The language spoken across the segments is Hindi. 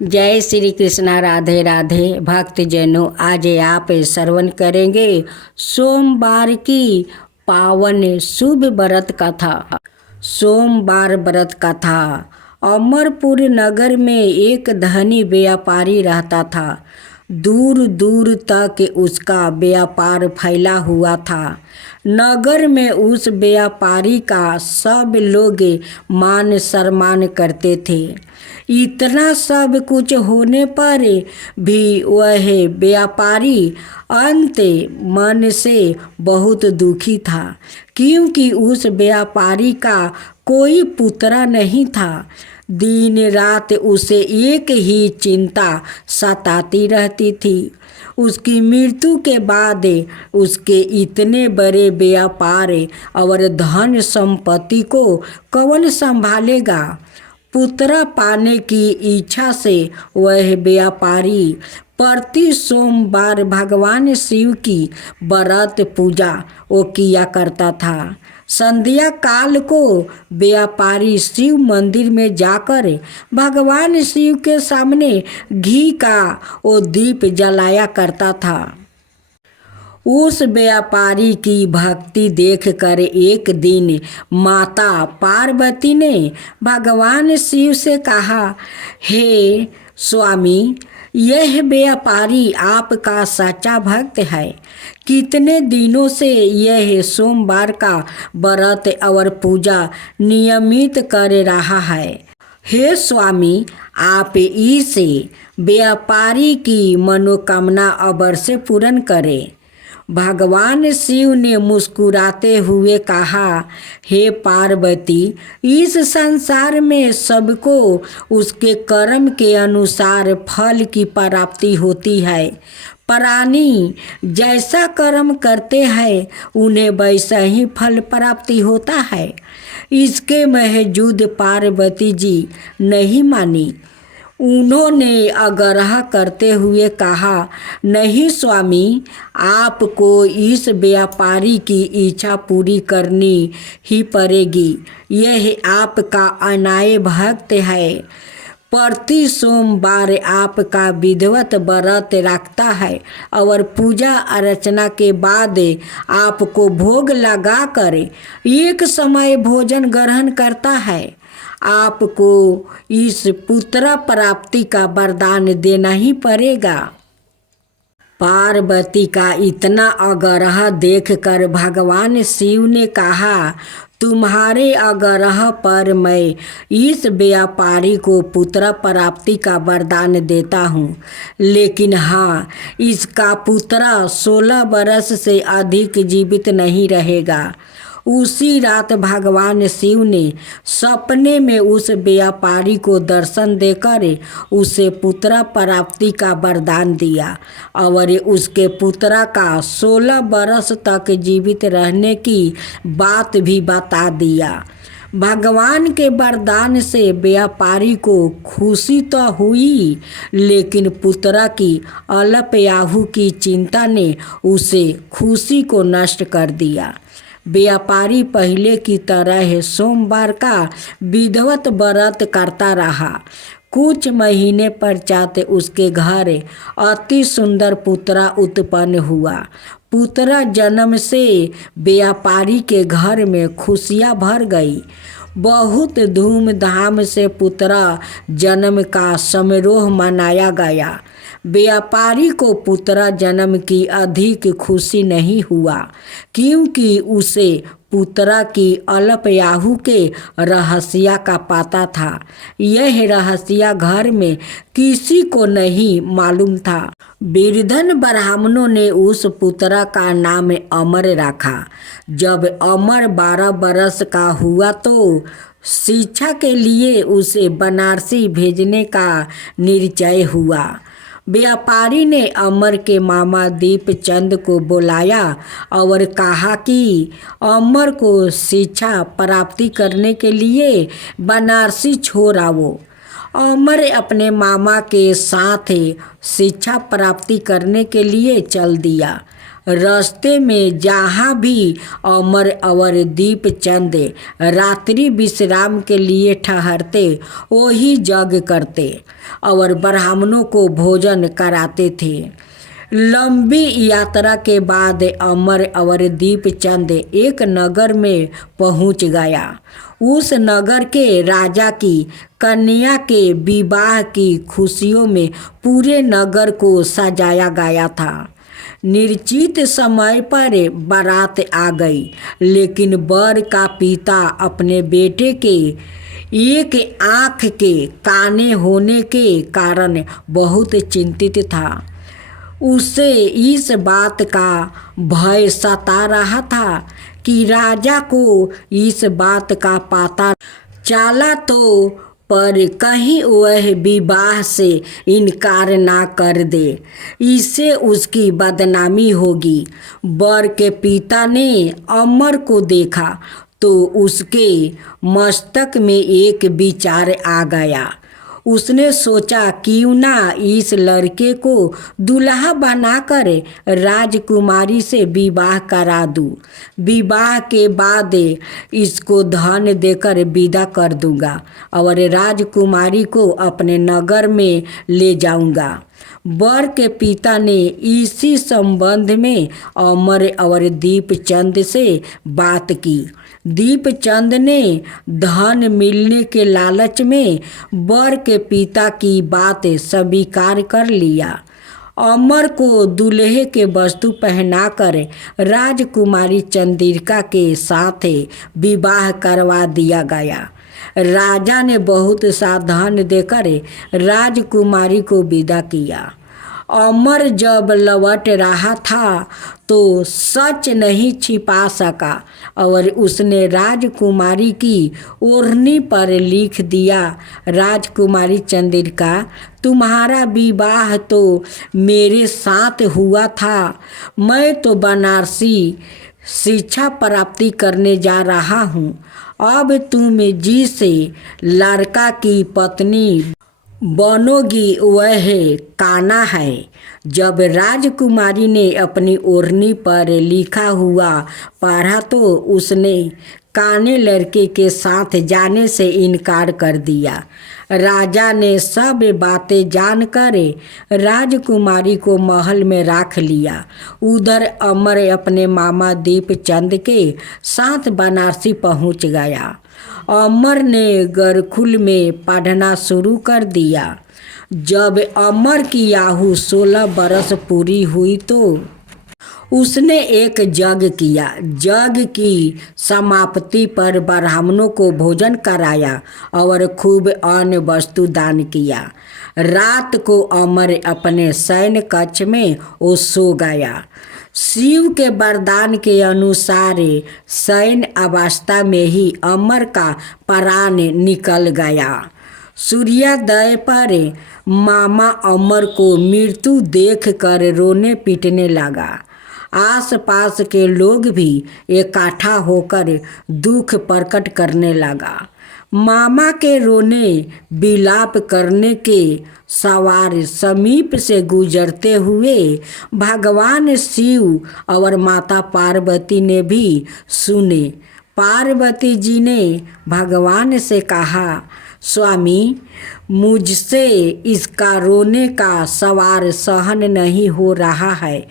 जय श्री कृष्णा। राधे राधे भक्तजनों, आज आप श्रवण करेंगे सोमवार की पावन शुभ व्रत कथा। सोमवार व्रत कथा। अमरपुर नगर में एक धनी व्यापारी रहता था। दूर दूर तक उसका व्यापार फैला हुआ था। नगर में उस व्यापारी का सब लोग मान सम्मान करते थे। इतना सब कुछ होने पर भी वह व्यापारी अंत मन से बहुत दुखी था, क्योंकि उस व्यापारी का कोई पुत्र नहीं था। दिन रात उसे एक ही चिंता सताती रहती थी। उसकी मृत्यु के बाद उसके इतने बड़े व्यापार और धन संपत्ति को कौन संभालेगा। पुत्र पाने की इच्छा से वह व्यापारी प्रति सोमवार भगवान शिव की व्रत पूजा वो किया करता था। संध्या काल को व्यापारी शिव मंदिर में जाकर भगवान शिव के सामने घी का वो दीप जलाया करता था। उस व्यापारी की भक्ति देखकर एक दिन माता पार्वती ने भगवान शिव से कहा, हे स्वामी, यह व्यापारी आपका सच्चा भक्त है। कितने दिनों से यह सोमवार का व्रत और पूजा नियमित कर रहा है। हे स्वामी, आप इस व्यापारी की मनोकामना अवश्य पूर्ण करें। भगवान शिव ने मुस्कुराते हुए कहा, हे पार्वती, इस संसार में सबको उसके कर्म के अनुसार फल की प्राप्ति होती है। प्राणी जैसा कर्म करते हैं उन्हें वैसा ही फल प्राप्ति होता है। इसके बावजूद पार्वती जी नहीं मानी। उन्होंने आग्रह करते हुए कहा, नहीं स्वामी, आपको इस व्यापारी की इच्छा पूरी करनी ही पड़ेगी। यह आपका अनाय भक्त है। प्रति सोमवार आपका विधिवत व्रत रखता है और पूजा अर्चना के बाद आपको भोग लगाकर एक समय भोजन ग्रहण करता है। आपको इस पुत्र प्राप्ति का वरदान देना ही पड़ेगा। पार्वती का इतना आग्रह देखकर भगवान शिव ने कहा, तुम्हारे आग्रह पर मैं इस व्यापारी को पुत्र प्राप्ति का वरदान देता हूँ, लेकिन हाँ, इसका पुत्र 16 वर्ष से अधिक जीवित नहीं रहेगा। उसी रात भगवान शिव ने सपने में उस व्यापारी को दर्शन देकर उसे पुत्र प्राप्ति का वरदान दिया और उसके पुत्र का 16 वर्ष तक जीवित रहने की बात भी बता दिया। भगवान के वरदान से व्यापारी को खुशी तो हुई, लेकिन पुत्र की अल्पायु की चिंता ने उसे खुशी को नष्ट कर दिया। व्यापारी पहले की तरह सोमवार का विधिवत व्रत करता रहा। कुछ महीने पश्चात उसके घर अति सुंदर पुत्र उत्पन्न हुआ। पुत्र जन्म से व्यापारी के घर में खुशियाँ भर गई। बहुत धूमधाम से पुत्र जन्म का समारोह मनाया गया। व्यापारी को पुत्र जन्म की अधिक खुशी नहीं हुआ, क्योंकि उसे पुत्र की अल्पायु के रहस्य का पता था। यह रहस्य घर में किसी को नहीं मालूम था। वृद्धन ब्राह्मणों ने उस पुत्र का नाम अमर रखा। जब अमर 12 वर्ष का हुआ तो शिक्षा के लिए उसे बनारसी भेजने का निश्चय हुआ। व्यापारी ने अमर के मामा दीपचंद को बुलाया और कहा कि अमर को शिक्षा प्राप्ति करने के लिए बनारसी छोड़ आओ। अमर अपने मामा के साथ शिक्षा प्राप्ति करने के लिए चल दिया। रास्ते में जहाँ भी अमर अवर दीप चंद रात्रि विश्राम के लिए ठहरते वही जग करते और ब्राह्मणों को भोजन कराते थे। लंबी यात्रा के बाद अमर अवर दीप चंद एक नगर में पहुंच गया। उस नगर के राजा की कन्या के विवाह की खुशियों में पूरे नगर को सजाया गया था। निश्चित समय पर बारात आ गई, लेकिन वर का पिता अपने बेटे के एक आँख के काने होने के कारण बहुत चिंतित था। उसे इस बात का भय सता रहा था कि राजा को इस बात का पता चला तो पर कहीं वह विवाह से इनकार ना कर दे, इससे उसकी बदनामी होगी। वर के पिता ने अमर को देखा तो उसके मस्तक में एक विचार आ गया। उसने सोचा क्यों ना इस लड़के को दूल्हा बनाकर राजकुमारी से विवाह करा दूं। विवाह के बाद इसको धन देकर विदा कर दूंगा और राजकुमारी को अपने नगर में ले जाऊंगा। वर के पिता ने इसी संबंध में अमर और दीपचंद से बात की। दीपचंद ने धन मिलने के लालच में वर के पिता की बात स्वीकार कर लिया। अमर को दूल्हे के वस्तु पहनाकर राजकुमारी चंद्रिका के साथ विवाह करवा दिया गया। राजा ने बहुत सा धन देकर राजकुमारी को विदा किया। अमर जब लौट रहा था तो सच नहीं छिपा सका और उसने राजकुमारी की ओढ़नी पर लिख दिया, राजकुमारी चंद्रिका, तुम्हारा विवाह तो मेरे साथ हुआ था। मैं तो बनारसी शिक्षा प्राप्ति करने जा रहा हूँ। अब तुम जिस लड़का की पत्नी बनोगी वह काना है। जब राजकुमारी ने अपनी ओढ़नी पर लिखा हुआ पढ़ा तो उसने काने लड़के के साथ जाने से इनकार कर दिया। राजा ने सब बातें जानकर राजकुमारी को महल में रख लिया। उधर अमर अपने मामा दीपचंद के साथ बनारसी पहुंच गया। अमर ने गुरुकुल में पढ़ना शुरू कर दिया। जब अमर की आयु 16 बरस पूरी हुई तो उसने एक यज्ञ किया। यज्ञ की समाप्ति पर ब्राह्मणों को भोजन कराया और खूब अन्न वस्तु दान किया। रात को अमर अपने शयन कक्ष में सो गया। शिव के वरदान के अनुसार शयन अवस्था में ही अमर का प्राण निकल गया। सूर्योदय पर मामा अमर को मृत्यु देखकर रोने पीटने लगा। आसपास के लोग भी इकट्ठा होकर दुख प्रकट करने लगा। मामा के रोने विलाप करने के सवार समीप से गुजरते हुए भगवान शिव और माता पार्वती ने भी सुने। पार्वती जी ने भगवान से कहा, स्वामी, मुझसे इसका रोने का सवार सहन नहीं हो रहा है।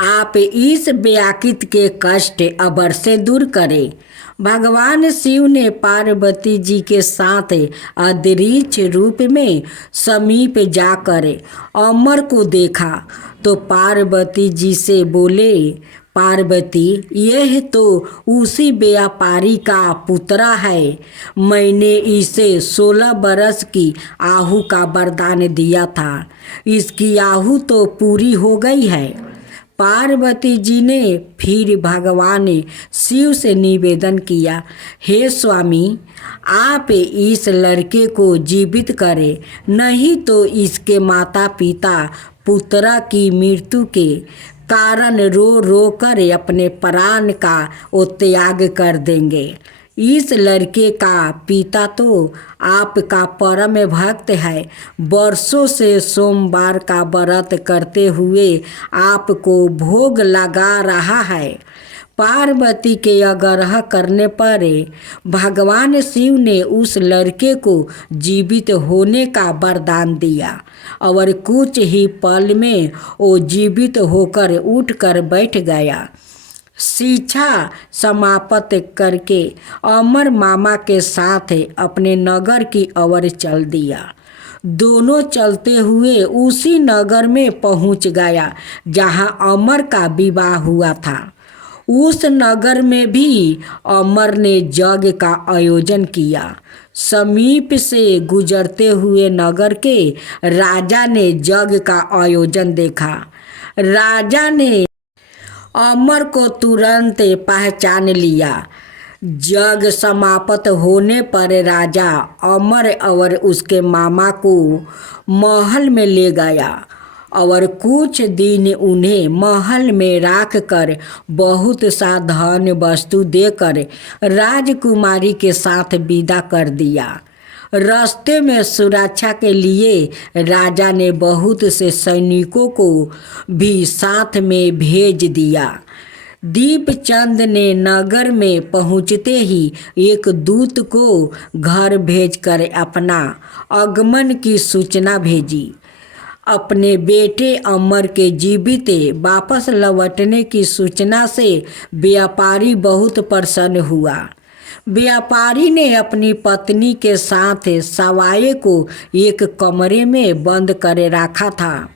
आप इस व्याकुत के कष्ट अबर से दूर करें। भगवान शिव ने पार्वती जी के साथ अदृश्य रूप में समीप जाकर अमर को देखा तो पार्वती जी से बोले, पार्वती, यह तो उसी व्यापारी का पुत्रा है। मैंने इसे 16 बरस की आयु का वरदान दिया था। इसकी आयु तो पूरी हो गई है। पार्वती जी ने फिर भगवान शिव से निवेदन किया, हे स्वामी, आप इस लड़के को जीवित करें, नहीं तो इसके माता पिता पुत्रा की मृत्यु के कारण रो रो कर अपने प्राण का त्याग कर देंगे। इस लड़के का पिता तो आपका परम भक्त है। वर्षों से सोमवार का व्रत करते हुए आपको भोग लगा रहा है। पार्वती के आग्रह करने पर भगवान शिव ने उस लड़के को जीवित होने का वरदान दिया और कुछ ही पल में वो जीवित होकर उठकर बैठ गया। शिक्षा समाप्त करके अमर मामा के साथ अपने नगर की ओर चल दिया। दोनों चलते हुए उसी नगर में पहुंच गया जहां अमर का विवाह हुआ था। उस नगर में भी अमर ने यज्ञ का आयोजन किया। समीप से गुजरते हुए नगर के राजा ने यज्ञ का आयोजन देखा। राजा ने अमर को तुरंत पहचान लिया। यज्ञ समाप्त होने पर राजा अमर और उसके मामा को महल में ले गया और कुछ दिन उन्हें महल में रख कर बहुत सा धन वस्तु देकर राजकुमारी के साथ विदा कर दिया। रास्ते में सुरक्षा के लिए राजा ने बहुत से सैनिकों को भी साथ में भेज दिया। दीपचंद ने नगर में पहुंचते ही एक दूत को घर भेजकर अपना आगमन की सूचना भेजी। अपने बेटे अमर के जीवित वापस लौटने की सूचना से व्यापारी बहुत प्रसन्न हुआ। व्यापारी ने अपनी पत्नी के साथ सवाए को एक कमरे में बंद कर रखा था।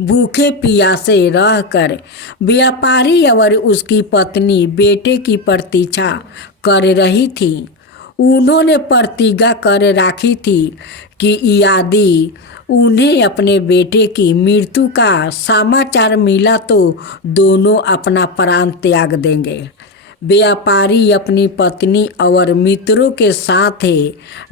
भूखे प्यासे रहकर व्यापारी और उसकी पत्नी बेटे की प्रतीक्षा कर रही थी। उन्होंने प्रतिज्ञा कर रखी थी कि यदि उन्हें अपने बेटे की मृत्यु का समाचार मिला तो दोनों अपना प्राण त्याग देंगे। व्यापारी अपनी पत्नी और मित्रों के साथ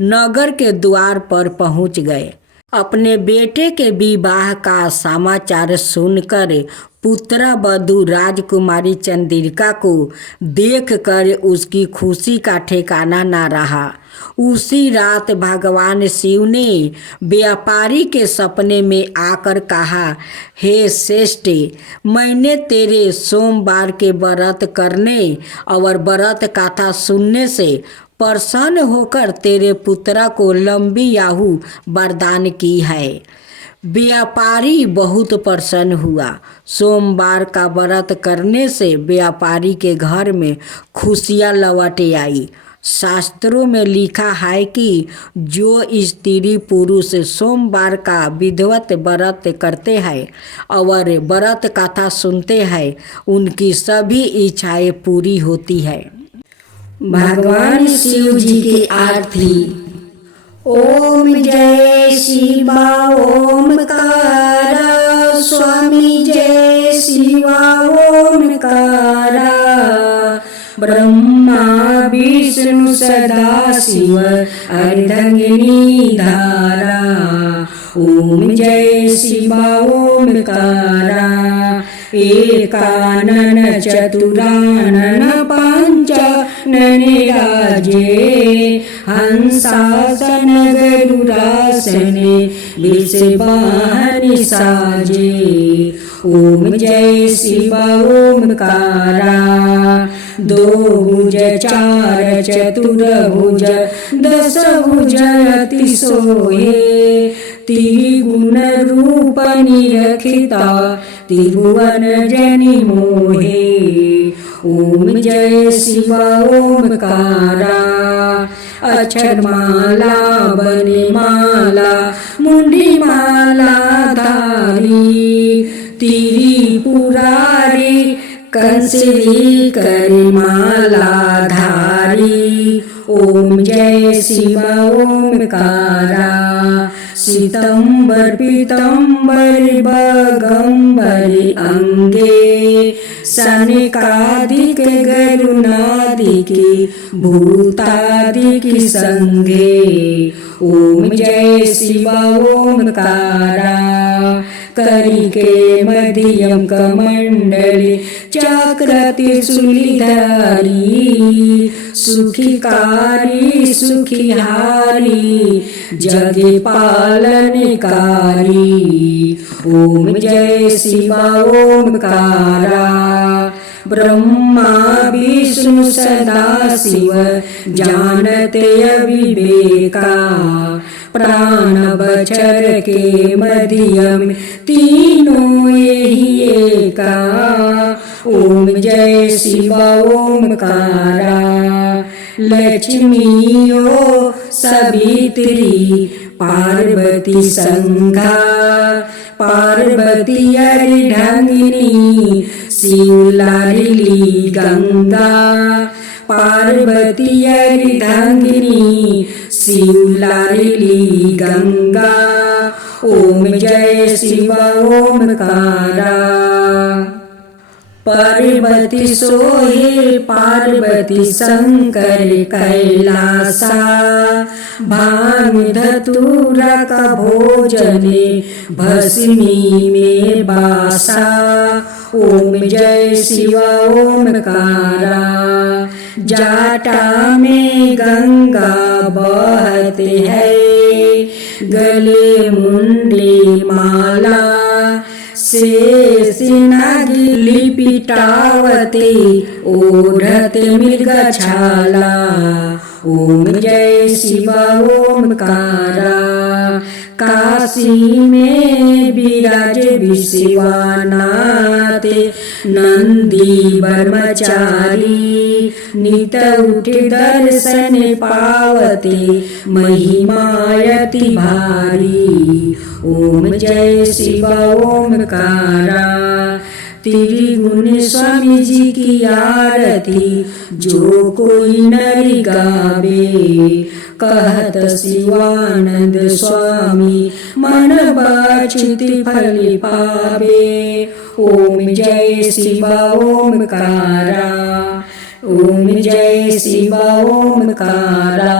नगर के द्वार पर पहुंच गए। अपने बेटे के विवाह का समाचार सुनकर पुत्रवधू राजकुमारी चंद्रिका को देखकर उसकी खुशी का ठिकाना न रहा। उसी रात भगवान शिव ने व्यापारी के सपने में आकर कहा, हे श्रेष्ठ, मैंने तेरे सोमवार के व्रत करने और व्रत कथा सुनने से प्रसन्न होकर तेरे पुत्र को लंबी आयु वरदान की है। व्यापारी बहुत प्रसन्न हुआ। सोमवार का व्रत करने से व्यापारी के घर में खुशियाँ लौट आई। शास्त्रों में लिखा है कि जो स्त्री पुरुष सोमवार का विधिवत व्रत करते हैं और व्रत कथा सुनते हैं, उनकी सभी इच्छाएं पूरी होती है। भगवान शिव जी की आरती। ओम जय शिवा ओमकार, स्वामी जय शिवा ओमकार। ब्रह्मा विष्णु सदा शिव अर्धंगिनी धारा। ओम जय शिवा ओमकारा। एकानन चतुरानन पंचानन राजे। हंसासन गरुडासने विषवाहन साजे। ओम जय शिवा ओमकारा। दो भुज चार चतुर्भुज दस भुज अति सोहे। त्रिगुण रूप निरखिता त्रिभुवन जनि मोहे। ओम जय शिवा ओमकारा। अक्षरमाला वनमाला मुंडी माला धारी। त्रिपुरारी कंसरी करमाला धारी। ओम जय शिवा ओमकारा। सितंबर पीतंबर बगंबर अंगे। सनकादिक गरुणादिक भूतादिक संगे। ओम जय शिवा ओमकारा। करिके मध्यम कमंडली चक्र त्रिशूलधारी सुखिकारी सुखिहारी जगे पालनकारी। ओम जय शिव ओमकारा ब्रह्मा विष्णु सदा शिव जानते अविवेका। प्राण बचर के मध्यम तीनों यही एका। ओम जय शिव ओमकारा लक्ष्मीओ सवित्री पार्वती संघा। पार्वती अर्धांगिनी शिव लाडली गंगा। पार्वती अर्धांगिनी शिव लाडली गंगा। ओम जय शिव ओमकारा। पार्वती सोहे पार्वती शंकर कैलासा। भांग धतूरा का भोजने भस्मी में बासा। ओम जय शिव ओमकारा जाटा में गंगा बहते है। गले मुंडे माला शेष नागी लिपिटावते ओढ़ते मृगछाला। ओम जय शिव ओमकारा काशी में विराज विश्वनाथे नंदी ब्रह्मचारी। नित उठ दर्शन पावते महिमायति भारी। ओम जय शिव ओमकारा त्रिगुण स्वामी जी की आरती जो कोई नर गावे। कहत शिवानंद स्वामी मन बाछित फल पावे। ओम जय शिव ओमकारा। ओम जय शिव ओमकारा।